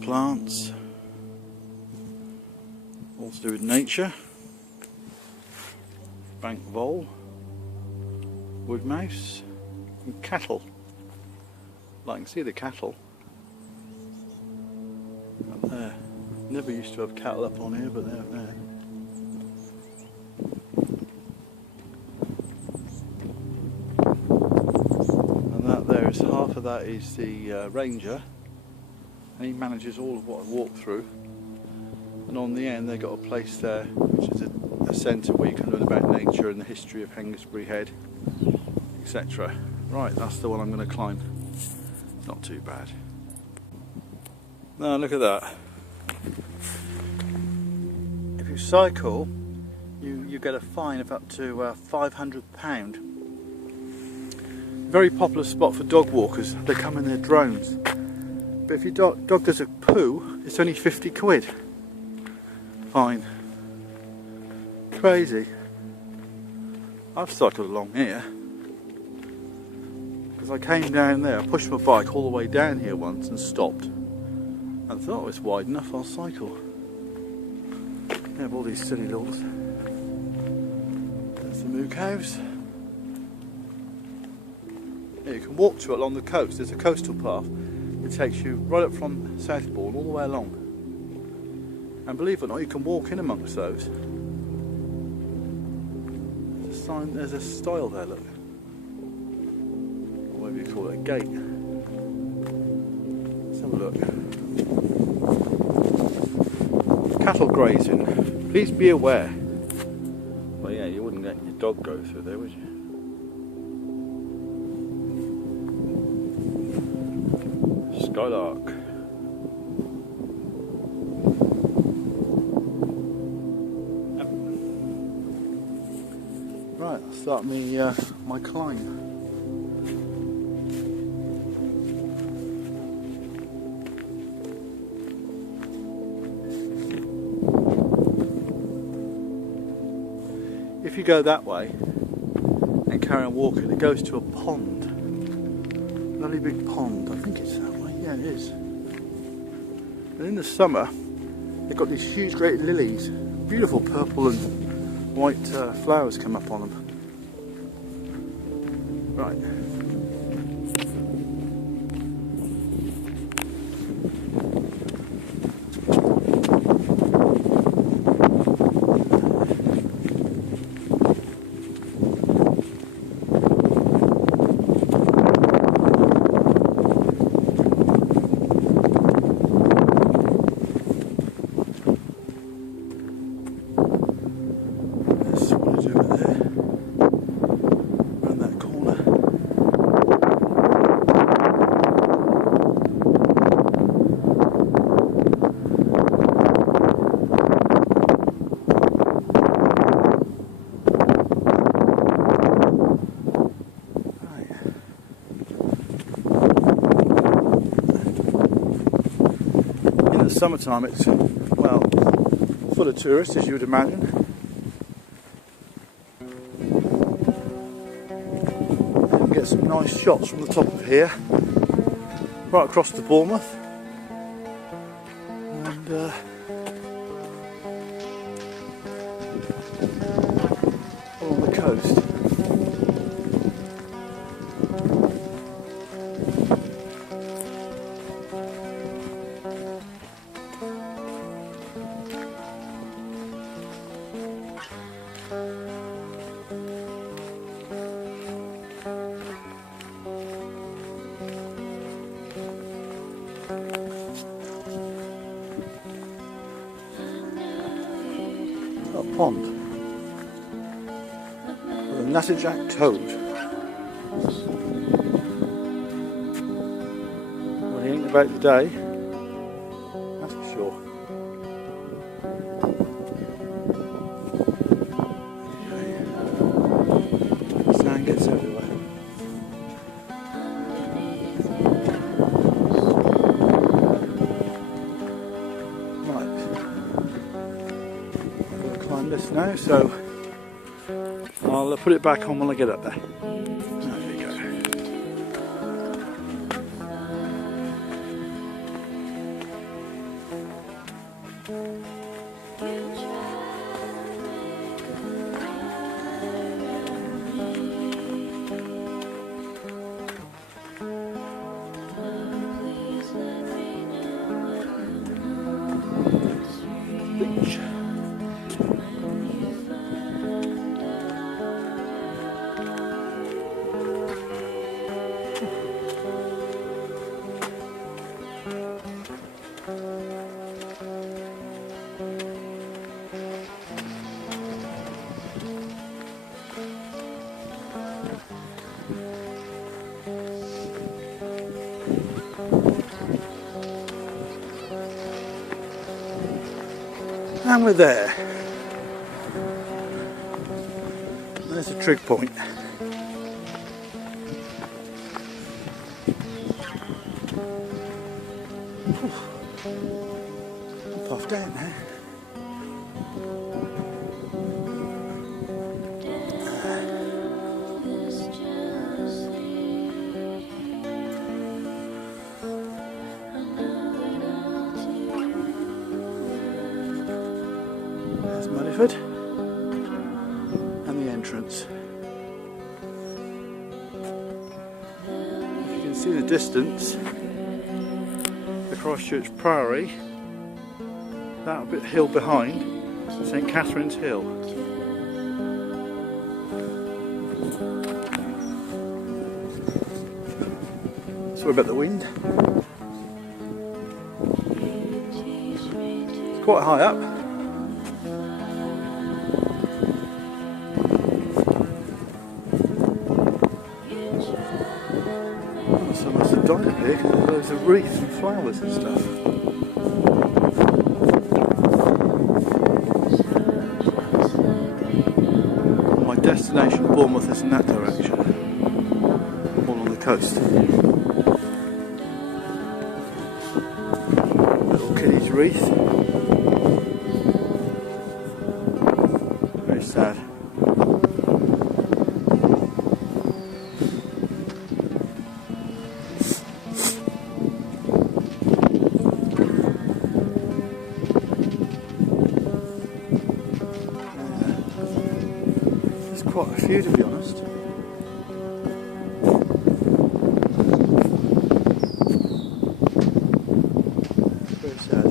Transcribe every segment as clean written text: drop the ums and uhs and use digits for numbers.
plants, all to do with nature. Bank vole, wood mouse, and cattle. Well, I can see the cattle up there. Never used to have cattle up on here, but they're up there. And that there is half of that is the ranger, and he manages all of what I walk through. And on the end, they got a place there, which is a centre where you can learn about nature and the history of Hengistbury Head, etc. Right, that's the one I'm going to climb. Not too bad. Now look at that. If you cycle, you get a fine of up to £500. Very popular spot for dog walkers. They come in their drones. But if your dog does a poo, it's only 50 quid. Fine. Crazy. I've cycled along here because I came down there, I pushed my bike all the way down here once and stopped and thought, oh, it's wide enough, I'll cycle. They have all these silly laws. There's the moo cows. Yeah, you can walk to it along the coast. There's a coastal path that takes you right up from Southbourne all the way along. And believe it or not, you can walk in amongst those. There's a sign, there's a stile there, look. Or whatever you call it, a gate. Let's have a look. Cattle grazing. Please be aware. Well, yeah, you wouldn't let your dog go through there, would you? Skylark. Right, I'll start my climb. If you go that way and carry on walking, it goes to a pond. A lovely big pond. I think it's that way. Yeah, it is. And in the summer, they've got these huge, great lilies. Beautiful purple and white flowers come up on them. Right. Summertime, it's, well, full of tourists, as you would imagine. You can get some nice shots from the top of here, right across to Bournemouth, and along the coast. A pond with a natterjack toad. Well, he ain't about today, that's for sure. Sand gets everywhere. This now, so I'll put it back on when I get up there. There we go. Beach. And we're there. There's a trig point. Puffed out now. There's Muddyford and the entrance. You can see the distance, the Christchurch Priory, that bit hill behind, St Catherine's Hill. Sorry about the wind. It's quite high up. So must have died up here because there's loads of wreaths and flowers and stuff. My destination, Bournemouth, is in that direction, all on the coast. Little Kitty's wreath. Very sad. Quite a few, to be honest. Very sad.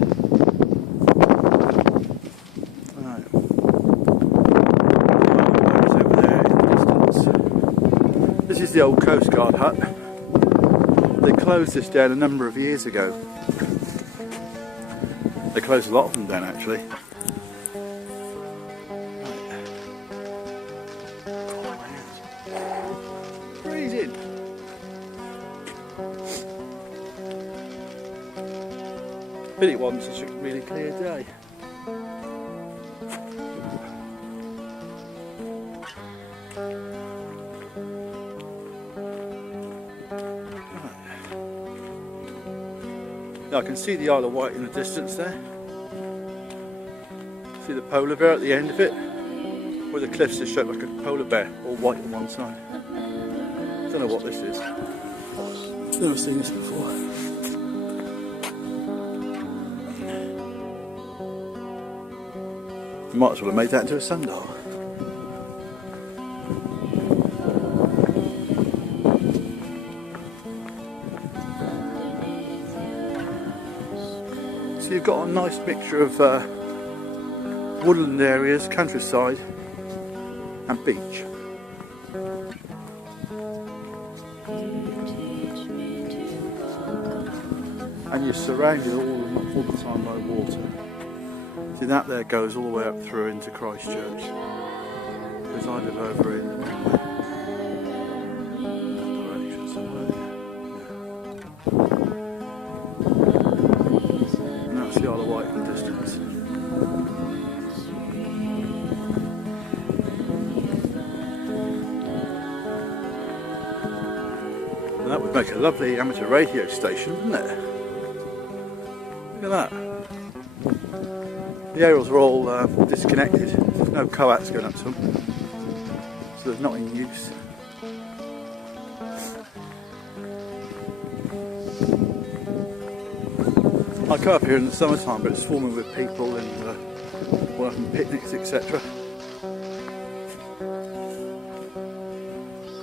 Right. Over there in the distance. This is the old Coast Guard hut. They closed this down a number of years ago. They closed a lot of them down, actually. Freezing. But it wasn't such a really clear day. Now I can see the Isle of Wight in the distance there. See the polar bear at the end of it, where the cliffs just show like a polar bear, all white on one side. Don't know what this is. Never seen this before. Might as well have made that into a sundial. So you've got a nice mixture of woodland areas, countryside and beach. And you're surrounded all the time by water. See, that there goes all the way up through into Christchurch. Because I live over in that direction somewhere. Yeah. And that's the Isle of Wight in the distance. And that would make a lovely amateur radio station, wouldn't it? Look at that. The aerials are all disconnected. There's no coax going up to them, so they're not in use. I go up here in the summertime, but it's swarming with people and Or having picnics, etc.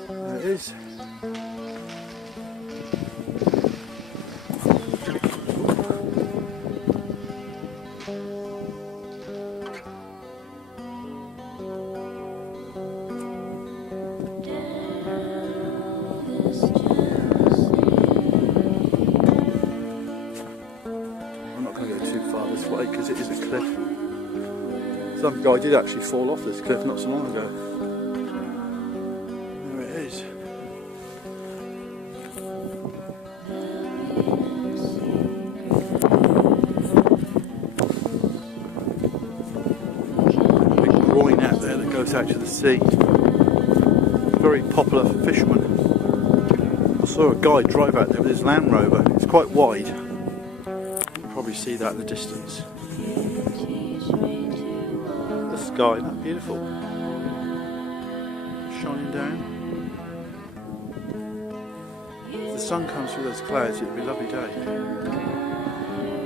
There it is. I'm not going to go too far this way because it is a cliff. Some guy did actually fall off this cliff not so long ago. There it is. Big groin out there that goes out to the sea. Very popular for fishermen. I saw a guy drive out there with his Land Rover. It's quite wide. You can probably see that in the distance. The sky, isn't that beautiful? Shining down. If the sun comes through those clouds, it'll be a lovely day.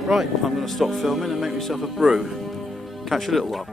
Right, I'm going to stop filming and make myself a brew. Catch you a little while.